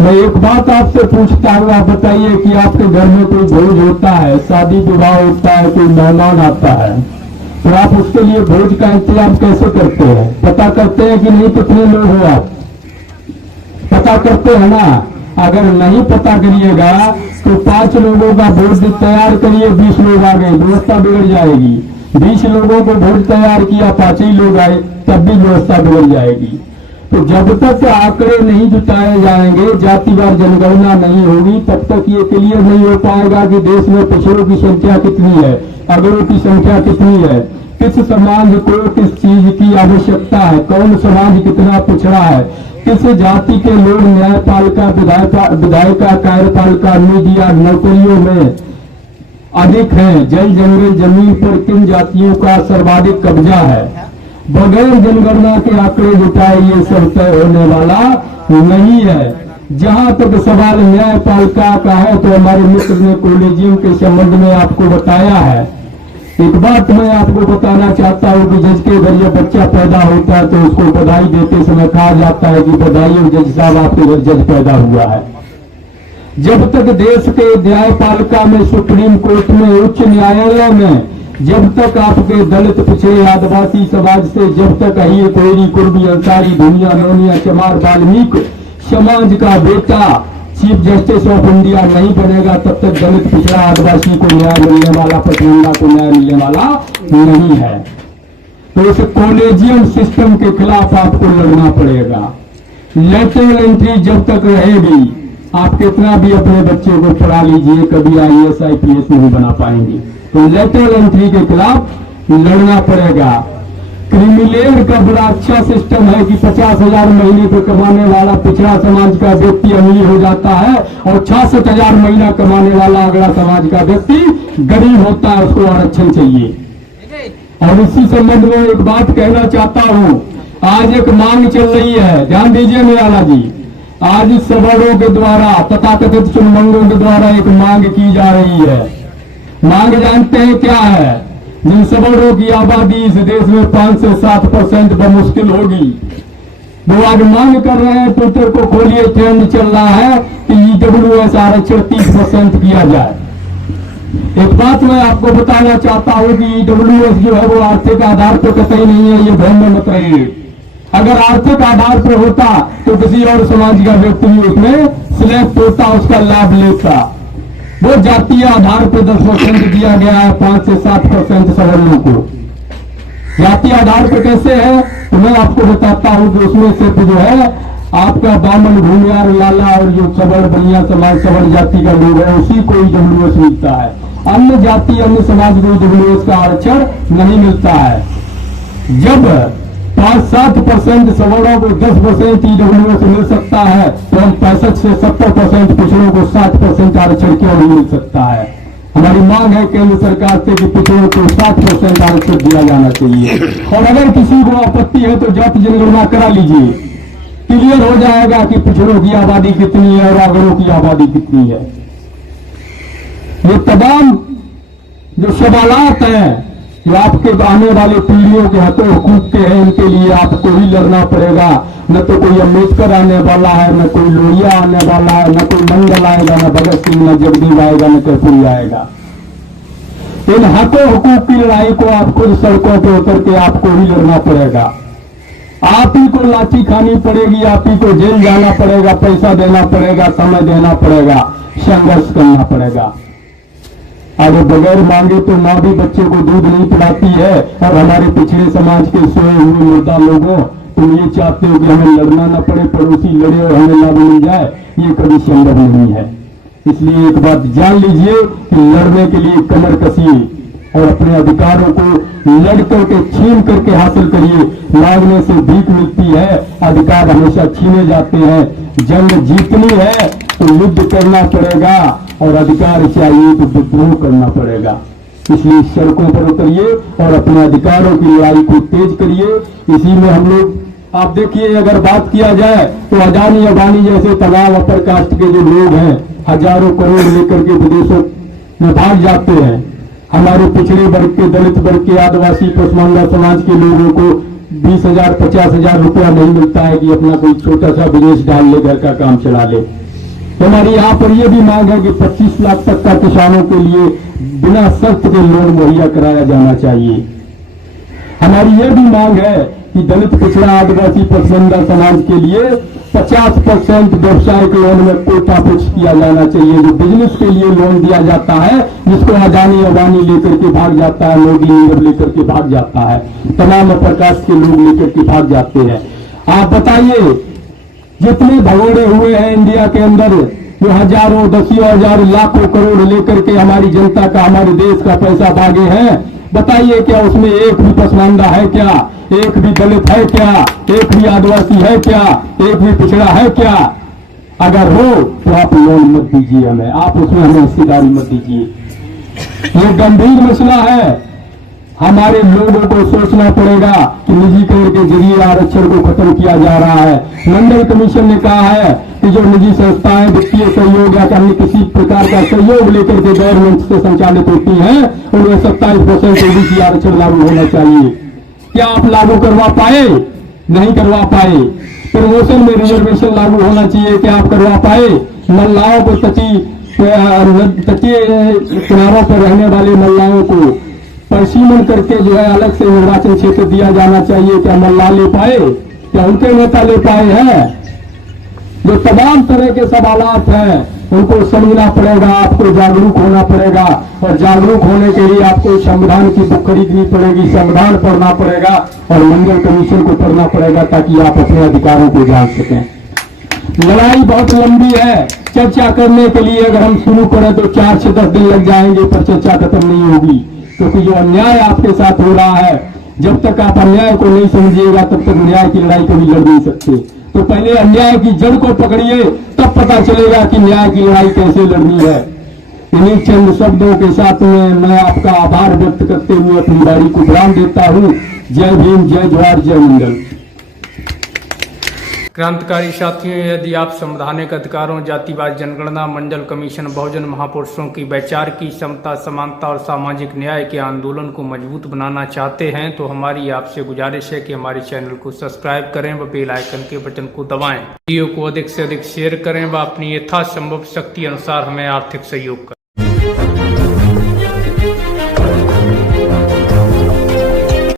मैं एक बात आपसे पूछता हूँ, आप बताइए कि आपके घर में कोई भोज होता है, शादी विवाह होता है, कोई मेहमान आता है, तो आप उसके लिए भोज का इंतजाम कैसे करते हैं? पता करते हैं कि नहीं कितने लोग हो आप? पता करते हैं ना। अगर नहीं पता करिएगा तो 5 लोगों का भोज तैयार करिए, 20 लोग आ गए, व्यवस्था बिगड़ जाएगी। 20 लोगों को भोज तैयार किया, 5 ही लोग आए, तब भी व्यवस्था बिगड़ जाएगी। तो जब तक आंकड़े नहीं जुटाए जाएंगे, जातिवार जनगणना नहीं होगी, तब तक ये क्लियर नहीं हो पाएगा कि देश में पिछड़ों की संख्या कितनी है, अगड़ों की संख्या कितनी है, किस समाज को किस चीज की आवश्यकता है, कौन समाज कितना पिछड़ा है, किस जाति के लोग न्यायपालिका, विधायिका, कार्यपालिका, मीडिया, नौकरियों में अधिक हैं, जल जंगल जमीन पर किन जातियों का सर्वाधिक कब्जा है। बगैर जनगणना के आंकड़े जुटाए ये सब तय होने वाला नहीं है। जहां तक सवाल न्यायपालिका का है तो हमारे मित्र ने कॉलेजियम के संबंध में आपको बताया है। एक बात मैं आपको बताना चाहता हूं कि जज के घर जब बच्चा पैदा होता है तो उसको बधाई देते समय कहा जाता है कि बधाई हो जज साहब, आपके घर जज पैदा हुआ है। जब तक देश के न्यायपालिका में, सुप्रीम कोर्ट में, उच्च न्यायालय में, जब तक आपके दलित, पिछड़े, आदिवासी समाज से जब तक ये कोयरी, कुर्मी, अंसारी, धुनिया, नौनिया, चमार, वाल्मीकि समाज का बेटा चीफ जस्टिस ऑफ इंडिया नहीं बनेगा, तब तक दलित, पिछड़ा, आदिवासी को न्याय मिलने वाला, पटवारी को न्याय मिलने वाला नहीं है। तो इस कॉलेजियम सिस्टम के खिलाफ आपको लड़ना पड़ेगा। लेटरल एंट्री जब तक रहेगी, आप कितना भी अपने बच्चे को पढ़ा लीजिए, कभी IAS IPS नहीं बना पाएंगे। तो लेटरल एंट्री के खिलाफ लड़ना पड़ेगा। क्रिमिलेयर का बड़ा अच्छा सिस्टम है कि 50,000 महीने पर कमाने वाला पिछड़ा समाज का व्यक्ति अमीर हो जाता है और 66,000 महीना कमाने वाला अगला समाज का व्यक्ति गरीब होता है, उसको आरक्षण चाहिए। और इसी संबंध में एक बात कहना चाहता हूं, आज एक मांग चल रही है, ध्यान दीजिए निराला जी। आज सवर्णों के द्वारा, तथाकथित चुनमंगों के द्वारा एक मांग की जा रही है। मांग जानते हैं क्या है? जिन सवर्णों की आबादी इस देश में 5 से 7% बमुश्किल होगी, वो आज मांग कर रहे हैं, ट्विटर को खोलिए, ट्रेंड चल रहा है कि EWS आरक्षण 30% किया जाए। एक बात मैं आपको बताना चाहता हूं कि EWS जो है वो आर्थिक आधार पर कतई नहीं है, ये भ्रम में मत रहिए। अगर आर्थिक आधार पर होता तो किसी और समाज का व्यक्ति भी उसमें सिलेक्ट होता, उसका लाभ लेता। वो जातीय आधार पर 10% दिया गया है, 5 से 7% सवर्णों को। जातीय आधार पर कैसे है तो मैं आपको बताता हूं कि उसमें सिर्फ जो है आपका बामन, भूमियार, लाला और जो सवर्ण, बनिया समाज, सवर्ण जाति का लोग है, उसी को EWS मिलता है। अन्य जाति, अन्य समाज को EWS का आरक्षण नहीं मिलता है। जब 5-7% सवर्णों को 10% EWS मिल सकता है, तो हम 65 से 70% पिछड़ों को 60% आरक्षण क्यों नहीं मिल सकता है? हमारी मांग है केंद्र सरकार से कि पिछड़ों को 60% आरक्षण दिया जाना चाहिए। और अगर किसी को आपत्ति है तो जाति जनगणना करा लीजिए, क्लियर हो जाएगा कि पिछड़ों की आबादी कितनी है और अगड़ों की आबादी कितनी है। ये तमाम जो सवालात हैं जो आपके आने वाले पीढ़ियों के हकों हुकूक के हैं, इनके लिए आपको ही लड़ना पड़ेगा। न तो कोई अम्बेडकर आने वाला है, न कोई लोहिया आने वाला है, न कोई मंगल आएगा, न भगत सिंह, न जगदीप आएगा, न कर्पूरी आएगा। इन हकों हुकूक की लड़ाई को आप खुद सड़कों पर उतर के आपको ही लड़ना पड़ेगा। आप ही को लाठी खानी पड़ेगी, आप ही को जेल जाना पड़ेगा, पैसा देना पड़ेगा, समय देना पड़ेगा, संघर्ष करना पड़ेगा। अगर बगैर मांगे तो माँ भी बच्चे को दूध नहीं पिलाती है। और हमारे पिछड़े समाज के सोए हुए मुर्दा लोगों, तुम ये चाहते हो कि हमें लड़ना न पड़े, पड़ोसी लड़े और हमें लाभ मिल जाए, ये कभी संभव नहीं है। इसलिए एक बात जान लीजिए कि लड़ने के लिए कमर कसिए और अपने अधिकारों को लड़ करके, छीन करके हासिल करिए। मांगने से भीख मिलती है, अधिकार हमेशा छीने जाते हैं। जंग जीतनी है तो युद्ध करना पड़ेगा और अधिकार चाहिए तो विद्रोह करना पड़ेगा। इसलिए सड़कों पर उतरिए और अपने अधिकारों की लड़ाई को तेज करिए। इसी में हम लोग, आप देखिए, अगर बात किया जाए तो अदानी, अबानी जैसे तमाम अपर कास्ट के जो लोग हैं, हजारों करोड़ लेकर के विदेशों में भाग जाते हैं। हमारे पिछड़े वर्ग के, दलित वर्ग के, आदिवासी, पसमानदा समाज के लोगों को 20,000 50,000 रुपया नहीं मिलता है कि अपना कोई छोटा सा बिजनेस डाल ले, घर का काम चला ले। तो हमारी यहाँ पर यह भी मांग है कि 25 लाख तक का किसानों के लिए बिना शर्त के लोन मुहैया कराया जाना चाहिए। हमारी यह भी मांग है कि दलित, पिछड़ा, आदिवासी, पसमानदा समाज के लिए 50% व्यवसायिक लोन में कोटा फिक्स किया जाना चाहिए। जो बिजनेस के लिए लोन दिया जाता है, जिसको अदानी अबानी लेकर के भाग जाता है, मोदी नीरव लेकर के भाग जाता है, तमाम प्रकार के लोग लेकर के भाग जाते हैं। आप बताइए, जितने भगोड़े हुए हैं इंडिया के अंदर, जो हजारों, दसियों हजार, लाखों करोड़ लेकर के हमारी जनता का, हमारे देश का पैसा भागे हैं, बताइए क्या उसमें एक भी पसमानदा है क्या? एक भी दलित है क्या? एक भी आदिवासी है क्या? एक भी पिछड़ा है क्या? अगर हो तो आप लोन मत दीजिए हमें, आप उसमें हमें हिस्सेदारी मत दीजिए। ये गंभीर मसला है। हमारे लोगों को सोचना पड़ेगा कि निजीकरण के जरिए आरक्षण को खत्म किया जा रहा है। मंडल कमीशन ने कहा है कि जो निजी संस्थाएं वित्तीय सहयोग या अन्य किसी प्रकार का सहयोग लेकर के गवर्नमेंट से संचालित होती हैं, उनमें 27% ओबीसी आरक्षण लागू होना चाहिए। क्या आप लागू करवा पाए? नहीं करवा पाए। प्रमोशन में रिजर्वेशन लागू होना चाहिए, क्या आप करवा पाए? महिलाओं को तटीय किनारों पर रहने वाले महिलाओं को परिसीमन करके जो है अलग से निर्वाचन क्षेत्र दिया जाना चाहिए, क्या मल्ला ले पाए? क्या उनके नेता ले पाए हैं? जो तमाम तरह के सवालात हैं, उनको समझना पड़ेगा, आपको जागरूक होना पड़ेगा। और जागरूक होने के लिए आपको संविधान की बुक खरीदनी पड़ेगी, संविधान पढ़ना पड़ेगा और मंडल कमीशन को पढ़ना पड़ेगा, ताकि आप अपने अधिकारों को जान सकें। लड़ाई बहुत लंबी है। चर्चा करने के लिए अगर हम शुरू करें तो 4 से 10 दिन लग जाएंगे, पर चर्चा खत्म नहीं होगी। क्योंकि जो अन्याय आपके साथ हो रहा है, जब तक आप अन्याय को नहीं समझिएगा तब तक न्याय की लड़ाई कभी लड़ नहीं सकते। तो पहले अन्याय की जड़ को पकड़िए, तब पता चलेगा कि न्याय की लड़ाई कैसे लड़नी है। इन्हीं चंद शब्दों के साथ में मैं आपका आभार व्यक्त करते हुए अपनी बारी को विराम देता हूँ। जय भीम, जय जोहार, जय मंडल। क्रांतिकारी साथियों, यदि आप संवैधानिक अधिकारों, जातिवाद जनगणना, मंडल कमीशन, बहुजन महापुरुषों की वैचार की समता, समानता और सामाजिक न्याय के आंदोलन को मजबूत बनाना चाहते हैं, तो हमारी आपसे गुजारिश है कि हमारे चैनल को सब्सक्राइब करें व बेल आइकन के बटन को दबाएं। वीडियो को अधिक से अधिक शेयर करें व अपनी यथासंभव शक्ति अनुसार हमें आर्थिक सहयोग करें।